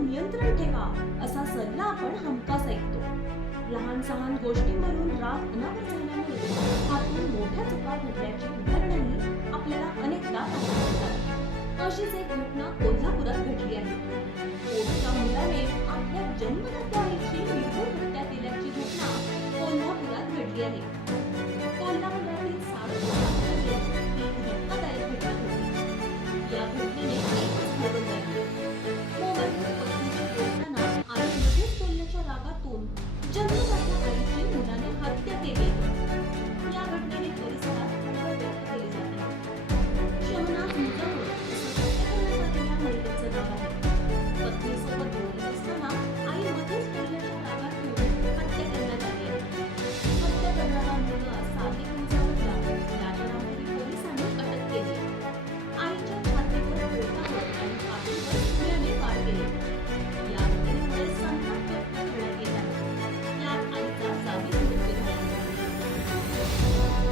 नियंत्रण ठेवा असा सल्ला आपण हमखास ऐकतो. लहान सहान गोष्टींवरून राग अनावर झाल्यामुळे हातून मोठ्या चुका घडल्याची उदाहरणंही आपल्याला अनेकदा पाहायला मिळतात. अशीच एक घटना कोल्हापुरात घडली आहे. पोटच्या मुलाने आपल्या जन्मदात्या आईची निर्घृण हत्या केल्याची घटना कोल्हापुरात घडली आहे. कोल्हापुरातील सारस्वत ही धक्कादायक घटना होती. या